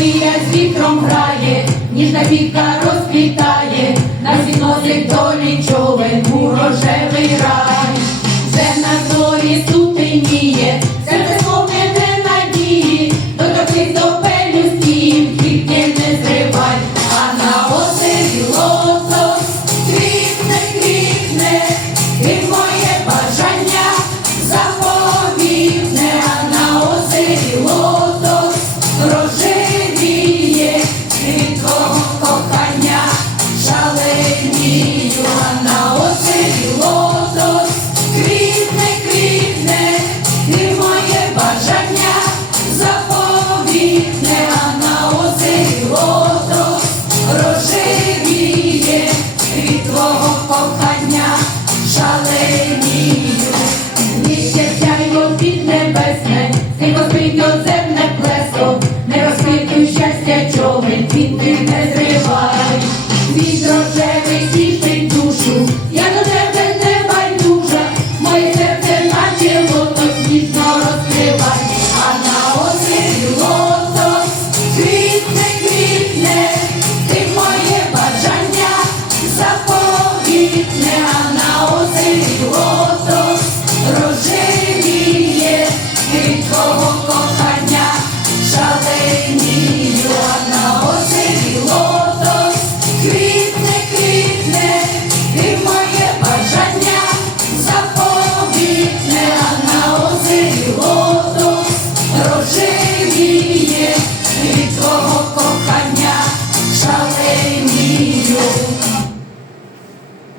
хвиля з вітром грає, ніжна вітка розквітає, нас відносить долі човен урожевий рожевий рай.